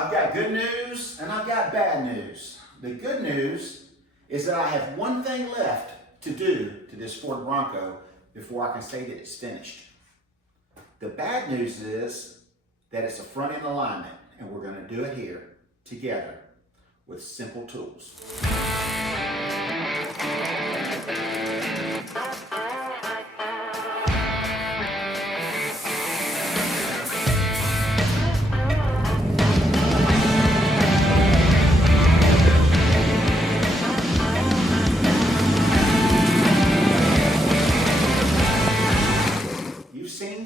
I've got good news and I've got bad news. The good news is that I have one thing left to do to this Ford Bronco before I can say that it's finished. The bad news is that it's a front end alignment, and we're going to do it here together with simple tools.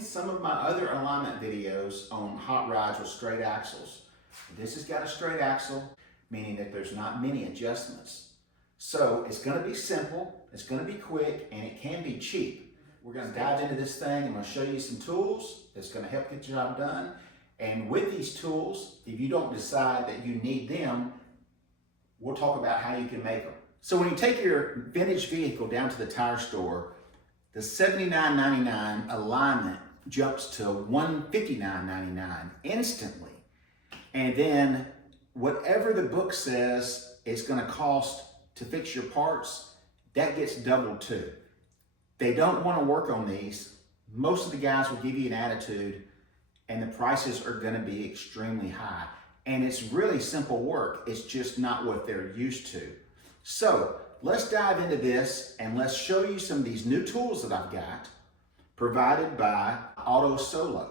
Some of my other alignment videos on hot rods with straight axles. This has got a straight axle, meaning that there's not many adjustments. So it's going to be simple, it's going to be quick, and it can be cheap. We're going to dive into this thing. I'm going to show you some tools that's going to help get the job done. And with these tools, if you don't decide that you need them, we'll talk about how you can make them. So when you take your vintage vehicle down to the tire store, the $79.99 alignment jumps to $159.99 instantly. And then whatever the book says it's going to cost to fix your parts, that gets doubled too. They don't want to work on these. Most of the guys will give you an attitude, and the prices are going to be extremely high. And it's really simple work. It's just not what they're used to. So let's dive into this and let's show you some of these new tools that I've got provided by Auto Solo.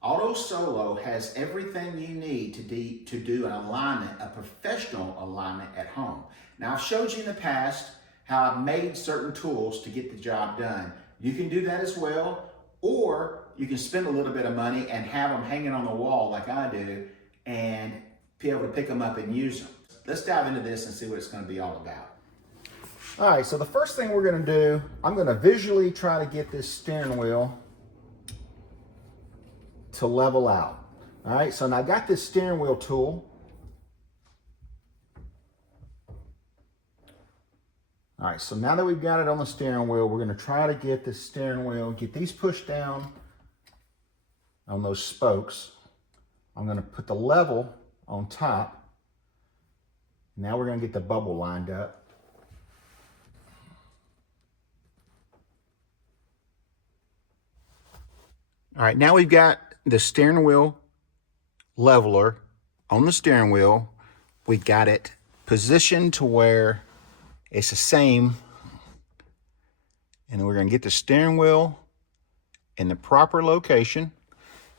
Auto Solo has everything you need to do an alignment, a professional alignment at home. Now, I've showed you in the past how I've made certain tools to get the job done. You can do that as well, or you can spend a little bit of money and have them hanging on the wall like I do and be able to pick them up and use them. Let's dive into this and see what it's going to be all about. All right, so the first thing we're going to do, I'm going to visually try to get this steering wheel to level out. All right, so now I got this steering wheel tool. All right, so now that we've got it on the steering wheel, we're going to try to get the steering wheel, get these pushed down on those spokes. I'm going to put the level on top. Now we're going to get the bubble lined up. All right, now we've got the steering wheel leveler on the steering wheel. We've got it positioned to where it's the same. And then we're going to get the steering wheel in the proper location.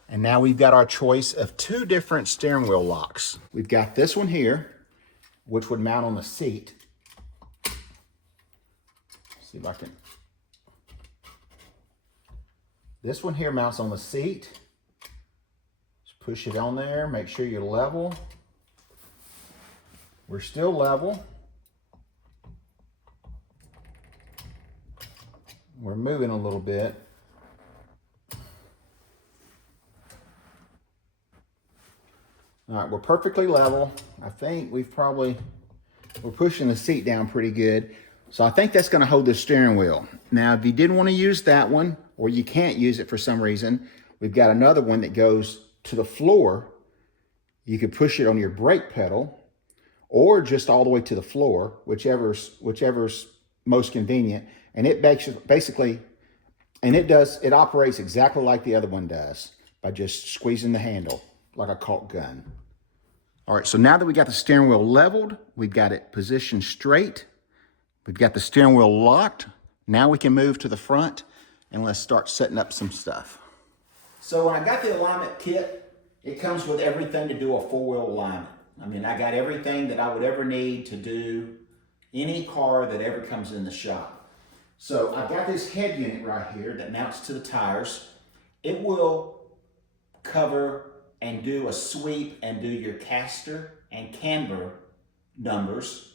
And now we've got our choice of two different steering wheel locks. We've got this one here, which would mount on the seat. See if I can. This one here mounts on the seat. Just push it on there, make sure you're level. We're still level. We're moving a little bit. All right, we're perfectly level. I think we're pushing the seat down pretty good. So I think that's gonna hold the steering wheel. Now, if you didn't wanna use that one, or you can't use it for some reason, we've got another one that goes to the floor. You could push it on your brake pedal, or just all the way to the floor, whichever's most convenient. And it basically, it operates exactly like the other one does by just squeezing the handle like a caulk gun. All right, so now that we got the steering wheel leveled, we've got it positioned straight, we've got the steering wheel locked. Now we can move to the front and let's start setting up some stuff. So when I got the alignment kit, it comes with everything to do a four-wheel alignment. I mean, I got everything that I would ever need to do any car that ever comes in the shop. So I've got this head unit right here that mounts to the tires. It will cover and do a sweep and do your caster and camber numbers.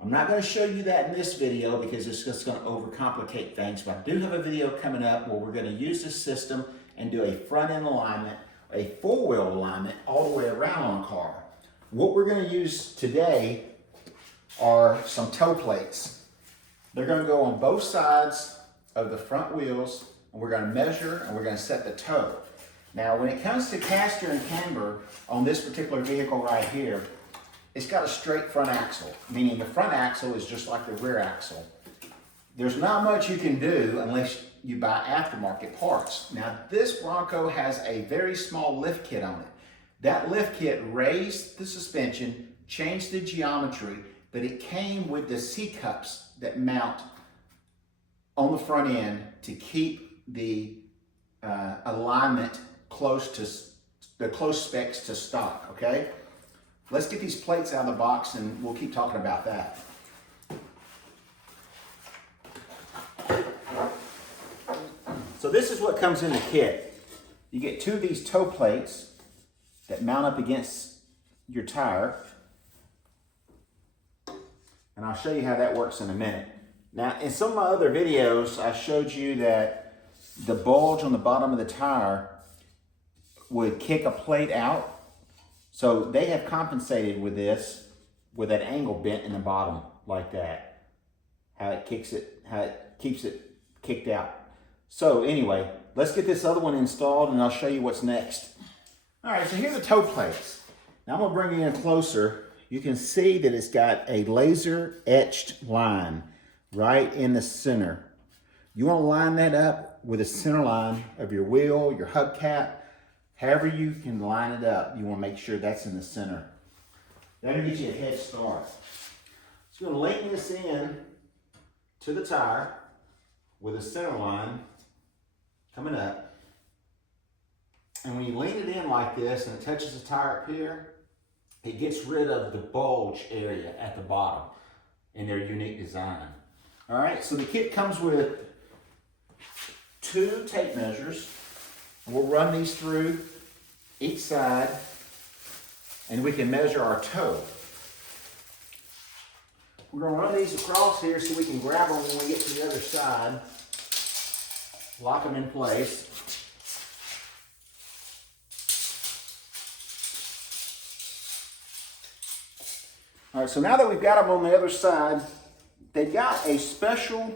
I'm not going to show you that in this video because it's just going to overcomplicate things, but I do have a video coming up where we're going to use this system and do a front end alignment, a four-wheel alignment all the way around on a car. What we're going to use today are some toe plates. They're going to go on both sides of the front wheels, and we're going to measure and we're going to set the toe. Now, when it comes to caster and camber on this particular vehicle right here, it's got a straight front axle, meaning the front axle is just like the rear axle. There's not much you can do unless you buy aftermarket parts. Now, this Bronco has a very small lift kit on it. That lift kit raised the suspension, changed the geometry, but it came with the C-cups that mount on the front end to keep the alignment close to the close specs to stock, okay? Let's get these plates out of the box and we'll keep talking about that. So this is what comes in the kit. You get 2 of these toe plates that mount up against your tire. And I'll show you how that works in a minute. Now, in some of my other videos, I showed you that the bulge on the bottom of the tire would kick a plate out. So they have compensated with this, with that angle bent in the bottom like that. How it keeps it kicked out. So anyway, let's get this other one installed and I'll show you what's next. All right, so here's the toe plates. Now I'm gonna bring you in closer. You can see that it's got a laser etched line right in the center. You wanna line that up with the center line of your wheel, your hubcap, however you can line it up. You wanna make sure that's in the center. That'll get you a head start. So you're gonna link this in to the tire with a center line coming up. And when you lean it in like this and it touches the tire up here, it gets rid of the bulge area at the bottom in their unique design. All right, so the kit comes with 2 tape measures. We'll run these through each side and we can measure our toe. We're gonna run these across here so we can grab them when we get to the other side. Lock them in place. All right, so now that we've got them on the other side, they've got a special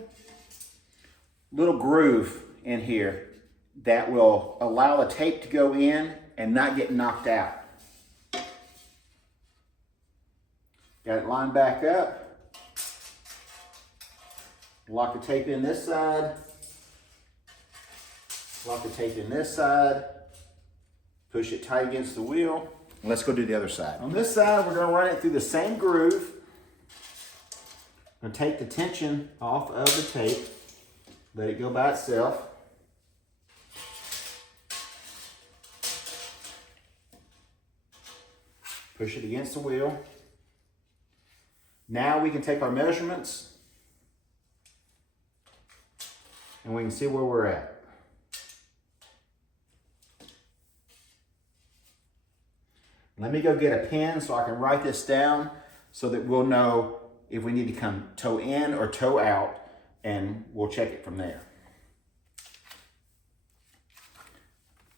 little groove in here that will allow the tape to go in and not get knocked out. Got it lined back up. Lock the tape in this side. Lock the tape in this side. Push it tight against the wheel. Let's go do the other side. On this side, we're going to run it through the same groove. I'm going to take the tension off of the tape. Let it go by itself. Push it against the wheel. Now we can take our measurements and we can see where we're at. Let me go get a pen so I can write this down so that we'll know if we need to come toe in or toe out, and we'll check it from there.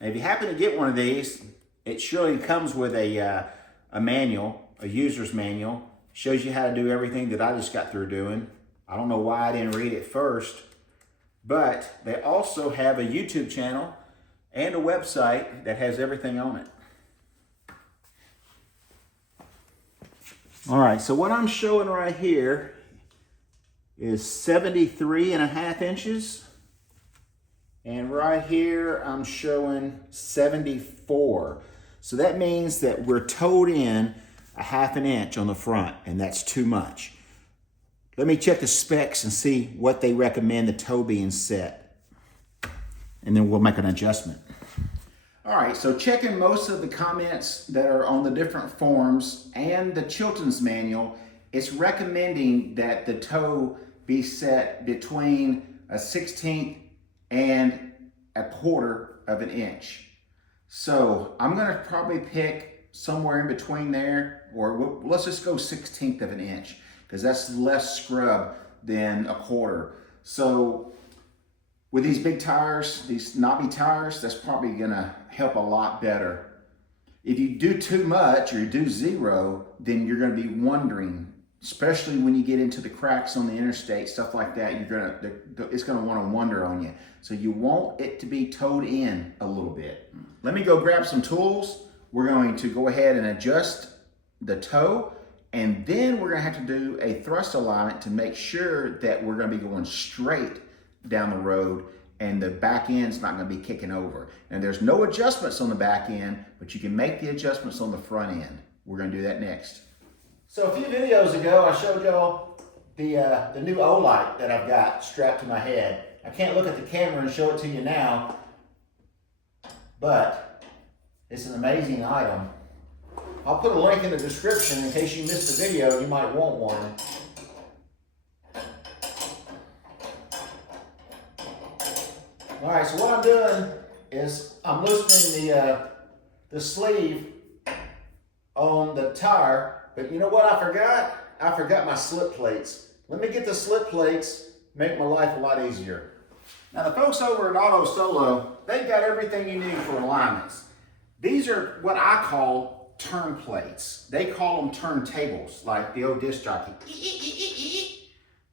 Now, if you happen to get one of these, it surely comes with a manual, a user's manual. Shows you how to do everything that I just got through doing. I don't know why I didn't read it first, but they also have a YouTube channel and a website that has everything on it. All right, so what I'm showing right here is 73.5 inches. And right here, I'm showing 74. So that means that we're toed in 1/2 inch on the front, and that's too much. Let me check the specs and see what they recommend the toe being set. And then we'll make an adjustment. All right, so checking most of the comments that are on the different forums and the Chilton's manual, it's recommending that the toe be set between 1/16 and 1/4 inch. So I'm gonna probably pick somewhere in between there, or let's just go 1/16 inch, because that's less scrub than 1/4. So with these big tires, these knobby tires, that's probably gonna help a lot better. If you do too much or you do 0, then you're gonna be wondering especially when you get into the cracks on the interstate, stuff like that, it's gonna wanna wander on you. So you want it to be towed in a little bit. Let me go grab some tools. We're going to go ahead and adjust the toe, and then we're gonna have to do a thrust alignment to make sure that we're gonna be going straight down the road and the back end's not gonna be kicking over. And there's no adjustments on the back end, but you can make the adjustments on the front end. We're gonna do that next. So a few videos ago, I showed y'all the new O-light that I've got strapped to my head. I can't look at the camera and show it to you now, but it's an amazing item. I'll put a link in the description in case you missed the video, you might want one. All right, so what I'm doing is I'm loosening the sleeve on the tire. But you know what I forgot? I forgot my slip plates. Let me get the slip plates, make my life a lot easier. Now the folks over at Auto Solo, they've got everything you need for alignments. These are what I call turn plates. They call them turntables, like the old disc jockey.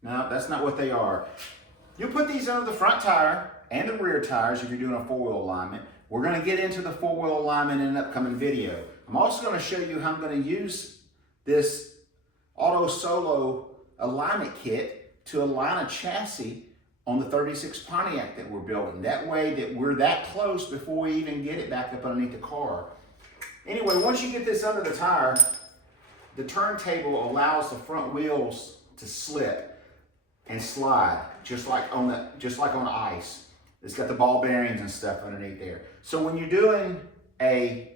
No, that's not what they are. You put these under the front tire and the rear tires if you're doing a four-wheel alignment. We're gonna get into the four-wheel alignment in an upcoming video. I'm also gonna show you how I'm gonna use this Auto Solo alignment kit to align a chassis on the 36 Pontiac that we're building. That way that we're that close before we even get it back up underneath the car. Anyway, once you get this under the tire, the turntable allows the front wheels to slip and slide, just like on ice. It's got the ball bearings and stuff underneath there. So when you're doing a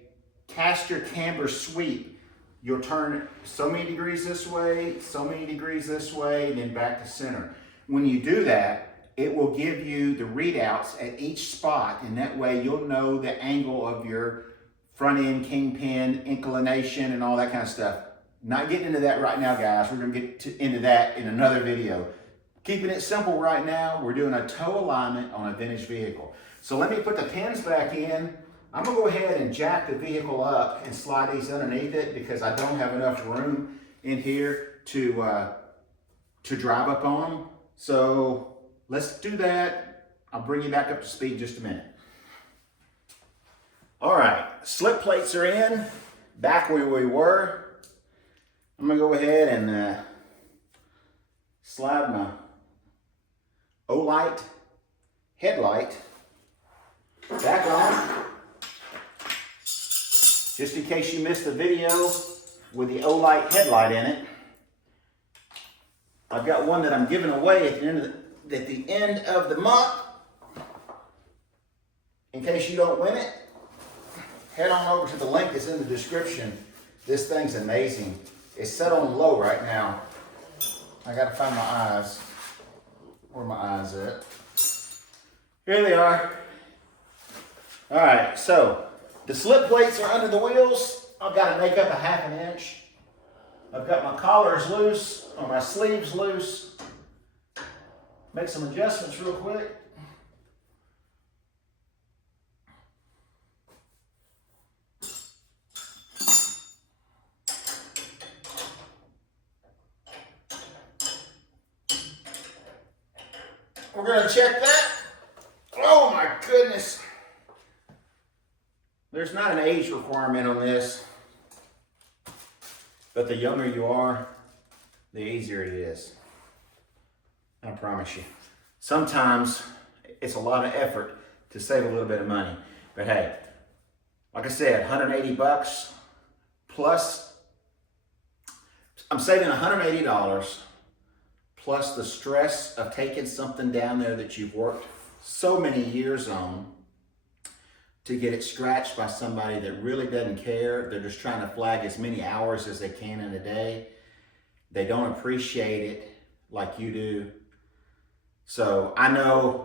caster camber sweep, you'll turn so many degrees this way, so many degrees this way, and then back to center. When you do that, it will give you the readouts at each spot, and that way you'll know the angle of your front end kingpin, inclination, and all that kind of stuff. Not getting into that right now, guys. We're gonna get into that in another video. Keeping it simple right now, we're doing a toe alignment on a vintage vehicle. So let me put the pins back in. I'm gonna go ahead and jack the vehicle up and slide these underneath it because I don't have enough room in here to drive up on them. So let's do that. I'll bring you back up to speed in just a minute. All right, slip plates are in, back where we were. I'm gonna go ahead and slide my O-light headlight back on. Just in case you missed the video with the O-light headlight in it, I've got one that I'm giving away at the end of the month. In case you don't win it, head on over to the link that's in the description. This thing's amazing. It's set on low right now. I gotta find my eyes. Where are my eyes at? Here they are. All right, so the slip plates are under the wheels. I've got to make up a ½ inch. I've got my collars loose, or my sleeves loose. Make some adjustments real quick. We're going to check that. Oh my goodness. There's not an age requirement on this, but the younger you are, the easier it is. I promise you. Sometimes it's a lot of effort to save a little bit of money, but hey, like I said, 180 bucks plus, I'm saving $180 plus the stress of taking something down there that you've worked so many years on to get it scratched by somebody that really doesn't care. They're just trying to flag as many hours as they can in a day. They don't appreciate it like you do. So I know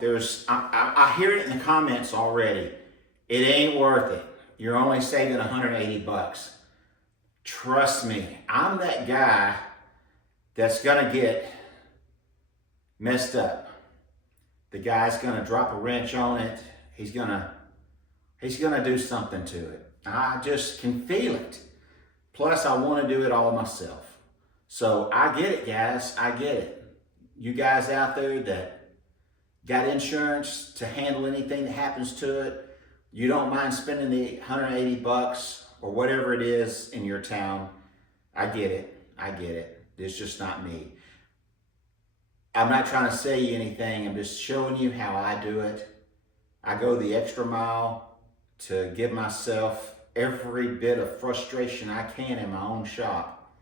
I hear it in the comments already. It ain't worth it. You're only saving 180 bucks. Trust me, I'm that guy that's gonna get messed up. The guy's gonna drop a wrench on it. He's gonna do something to it. I just can feel it. Plus, I want to do it all myself. So I get it, guys. I get it. You guys out there that got insurance to handle anything that happens to it, you don't mind spending the 180 bucks or whatever it is in your town. I get it. I get it. It's just not me. I'm not trying to say you anything. I'm just showing you how I do it. I go the extra mile to give myself every bit of frustration I can in my own shop.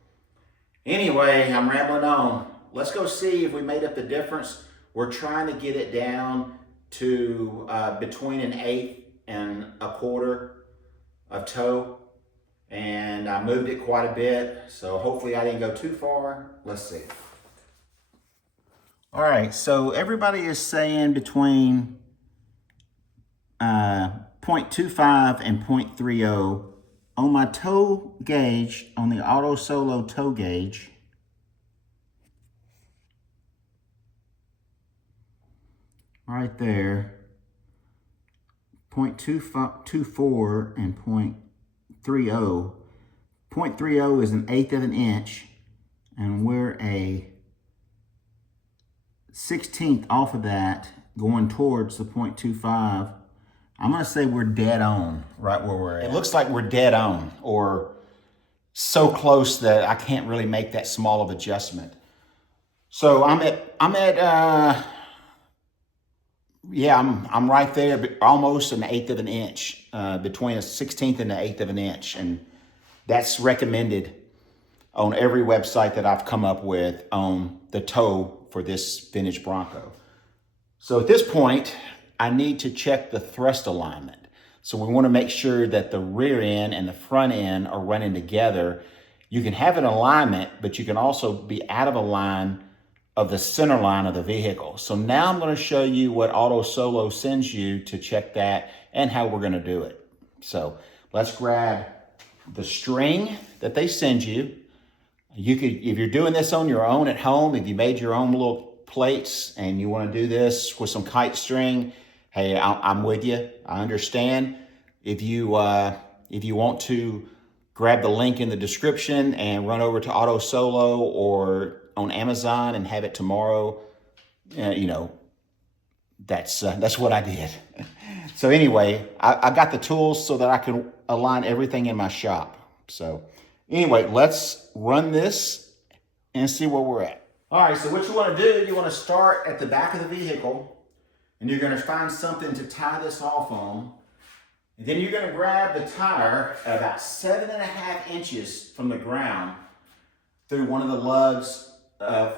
Anyway, I'm rambling on. Let's go see if we made up the difference. We're trying to get it down to between an 1/8 and a 1/4 of toe. And I moved it quite a bit, so hopefully I didn't go too far. Let's see. All right, so everybody is saying between 0.25 and 0.30 on my toe gauge, on the Auto Solo toe gauge. Right there, 0.24 and 0.30. 0.30 is an 1/8 of an inch, and we're a 1/16 off of that going towards the 0.25. I'm gonna say we're dead on right where we're at. It looks like we're dead on, or so close that I can't really make that small of adjustment. So I'm right there, but almost an 1/8 of an inch, between a 1/16 and an 1/8 of an inch. And that's recommended on every website that I've come up with on the toe for this vintage Bronco. So at this point, I need to check the thrust alignment. So we want to make sure that the rear end and the front end are running together. You can have an alignment, but you can also be out of a line of the center line of the vehicle. So now I'm going to show you what Auto Solo sends you to check that and how we're going to do it. So let's grab the string that they send you. You could, if you're doing this on your own at home, if you made your own little plates and you want to do this with some kite string, hey, I'm with you. I understand. If you want to grab the link in the description and run over to Auto Solo or on Amazon and have it tomorrow, that's what I did. So anyway, I got the tools so that I can align everything in my shop. So anyway, let's run this and see where we're at. All right, so what you want to do, you want to start at the back of the vehicle, and you're going to find something to tie this off on. And then you're going to grab the tire at about 7.5 inches from the ground through one of the lugs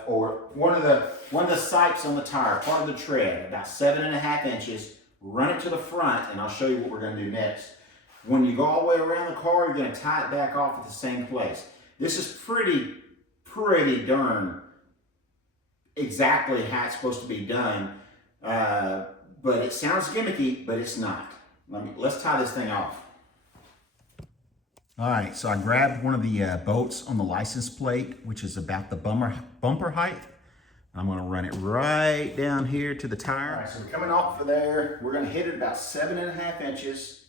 or one of the sipes on the tire, part of the tread, about 7.5 inches. Run it to the front, and I'll show you what we're going to do next. When you go all the way around the car, you're going to tie it back off at the same place. This is pretty darn exactly how it's supposed to be done, but it sounds gimmicky, but it's not. Let's tie this thing off. All right, so I grabbed one of the bolts on the license plate, which is about the bumper height. I'm gonna run it right down here to the tire. All right, so we're coming off of there. We're gonna hit it about 7.5 inches.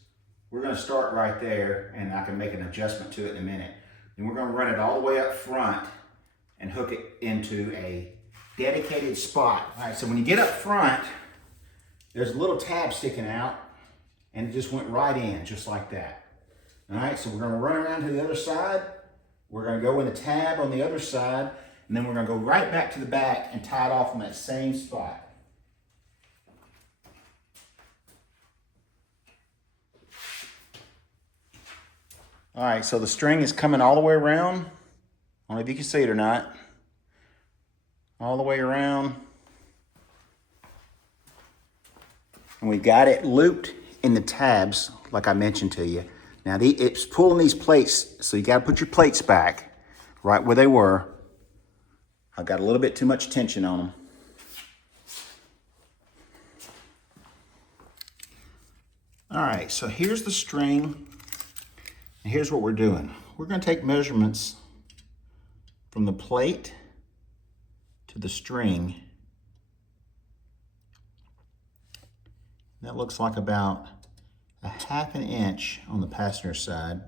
We're gonna start right there, and I can make an adjustment to it in a minute. Then we're gonna run it all the way up front and hook it into a dedicated spot. All right, so when you get up front, there's a little tab sticking out, and it just went right in, just like that. All right, so we're gonna run around to the other side. We're gonna go in the tab on the other side, and then we're gonna go right back to the back and tie it off in that same spot. All right, so the string is coming all the way around. I don't know if you can see it or not. All the way around. And we got it looped in the tabs, like I mentioned to you. Now, it's pulling these plates, so you gotta put your plates back right where they were. I've got a little bit too much tension on them. All right, so here's the string, and here's what we're doing. We're gonna take measurements from the plate to the string. That looks like about 1/2 inch on the passenger side.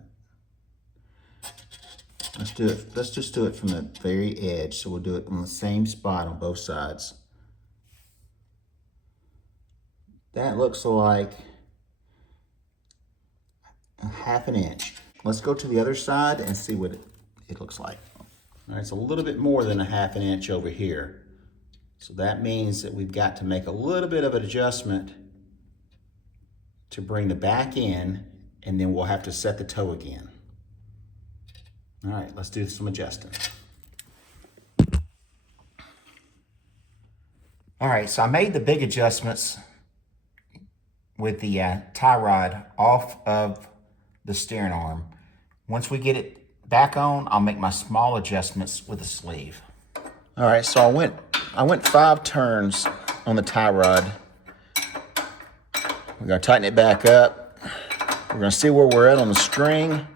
Let's do it. Let's just do it from the very edge. So we'll do it on the same spot on both sides. That looks like a ½ inch. Let's go to the other side and see what it looks like. All right, it's a little bit more than a ½ inch over here. So that means that we've got to make a little bit of an adjustment to bring the back in, and then we'll have to set the toe again. All right, let's do some adjusting. All right, so I made the big adjustments with the tie rod off of the steering arm. Once we get it back on, I'll make my small adjustments with the sleeve. All right, so I went 5 turns on the tie rod. We're gonna tighten it back up. We're gonna see where we're at on the string,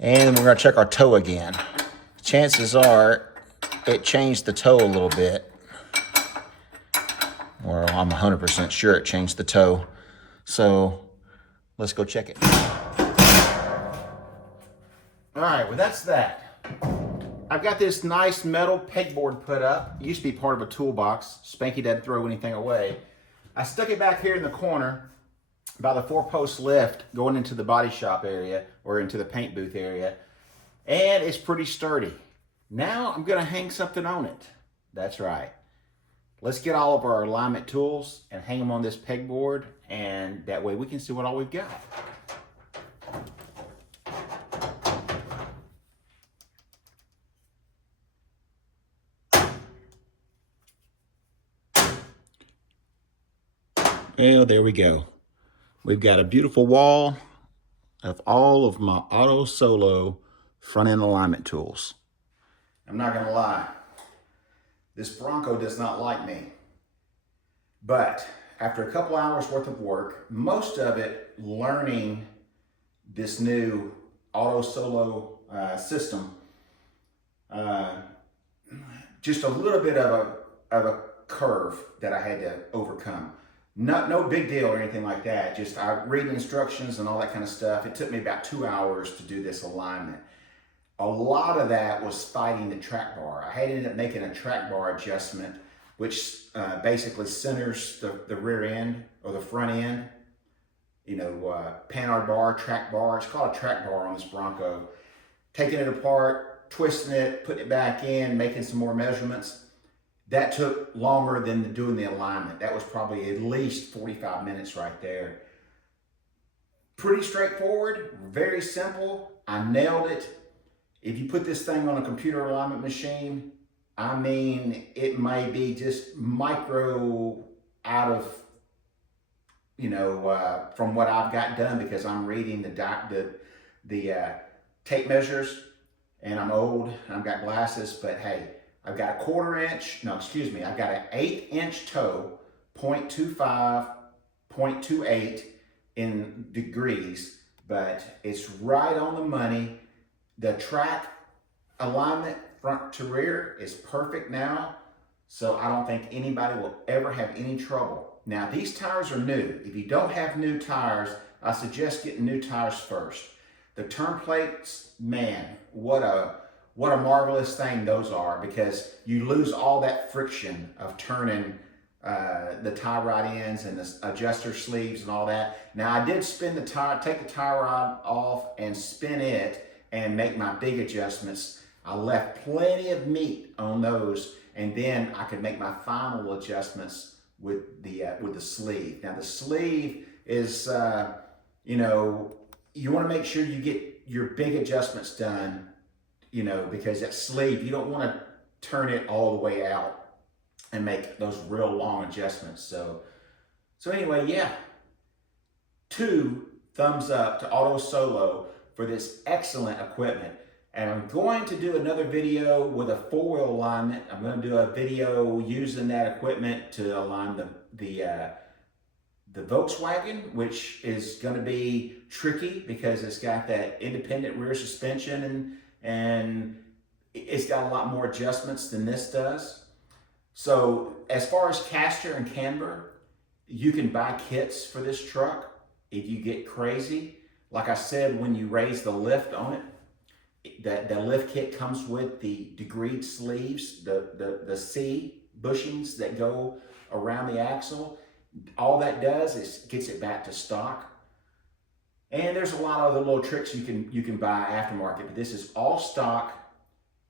and we're gonna check our toe again. Chances are it changed the toe a little bit. Or I'm 100% sure it changed the toe. So let's go check it. All right, well that's that. I've got this nice metal pegboard put up. It used to be part of a toolbox. Spanky doesn't throw anything away. I stuck it back here in the corner by the 4-post lift going into the body shop area or into the paint booth area. And it's pretty sturdy. Now I'm gonna hang something on it. That's right. Let's get all of our alignment tools and hang them on this pegboard, and that way we can see what all we've got. Well, there we go. We've got a beautiful wall of all of my Auto Solo front end alignment tools. I'm not gonna lie, this Bronco does not like me. But after a couple hours worth of work, most of it learning this new Auto Solo system, just a little bit of a curve that I had to overcome. No big deal or anything like that. Just I read instructions and all that kind of stuff. It took me about 2 hours to do this alignment. A lot of that was fighting the track bar. I had ended up making a track bar adjustment, which basically centers the rear end or the front end. You know, panhard bar, track bar. It's called a track bar on this Bronco. Taking it apart, twisting it, putting it back in, making some more measurements. That took longer than doing the alignment. That was probably at least 45 minutes right there. Pretty straightforward, very simple. I nailed it. If you put this thing on a computer alignment machine, I mean, it may be just micro out of, you know, from what I've got done, because I'm reading the tape measures, and I'm old and I've got glasses, but hey, I've got a 1/4 inch, no, excuse me, I've got an 1/8 inch toe, 0.25, 0.28 in degrees, but it's right on the money. The track alignment front to rear is perfect now, so I don't think anybody will ever have any trouble. Now, these tires are new. If you don't have new tires, I suggest getting new tires first. The turn plates, man, what a marvelous thing those are, because you lose all that friction of turning the tie rod ends and the adjuster sleeves and all that. Now, I did spin the tire, take the tie rod off and spin it and make my big adjustments. I left plenty of meat on those, and then I could make my final adjustments with the sleeve. Now, the sleeve is, you know, you want to make sure you get your big adjustments done, you know, because that sleeve, you don't want to turn it all the way out and make those real long adjustments. So anyway, yeah, 2 thumbs up to Auto Solo for this excellent equipment. And I'm going to do another video with a 4-wheel alignment. I'm going to do a video using that equipment to align the Volkswagen, which is going to be tricky because it's got that independent rear suspension and it's got a lot more adjustments than this does. So as far as caster and camber, you can buy kits for this truck if you get crazy. Like I said, when you raise the lift on it, The lift kit comes with the degreed sleeves, the C bushings that go around the axle. All that does is gets it back to stock. And there's a lot of other little tricks you can buy aftermarket, but this is all stock.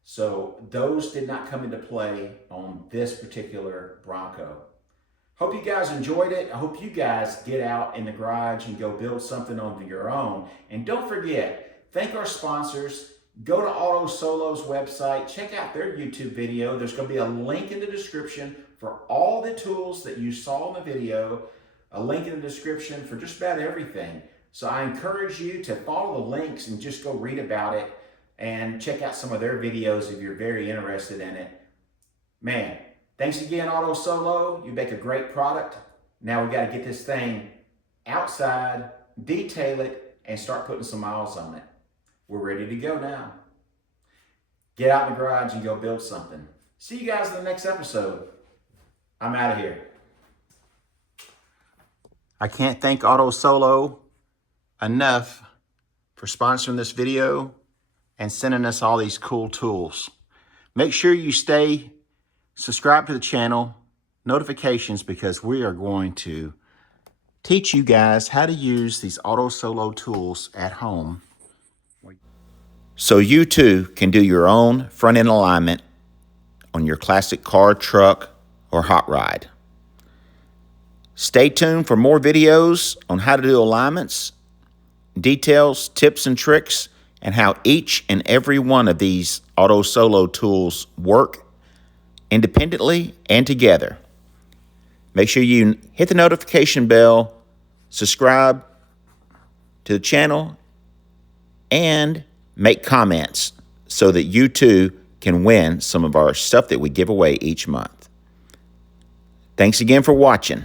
So those did not come into play on this particular Bronco. Hope you guys enjoyed it. I hope you guys get out in the garage and go build something on your own. And don't forget, thank our sponsors. Go to Auto Solo's website, check out their YouTube video. There's going to be a link in the description for all the tools that you saw in the video, a link in the description for just about everything. So I encourage you to follow the links and just go read about it and check out some of their videos if you're very interested in it. Man, thanks again, Auto Solo. You make a great product. Now we got to get this thing outside, detail it, and start putting some miles on it. We're ready to go now. Get out in the garage and go build something. See you guys in the next episode. I'm out of here. I can't thank Auto Solo enough for sponsoring this video and sending us all these cool tools. Make sure you stay subscribed to the channel, notifications, because we are going to teach you guys how to use these Auto Solo tools at home, so you too can do your own front end alignment on your classic car, truck, or hot ride. Stay tuned for more videos on how to do alignments, details, tips and tricks, and how each and every one of these Auto Solo tools work independently and together. Make sure you hit the notification bell, subscribe to the channel, and make comments so that you too can win some of our stuff that we give away each month. Thanks again for watching.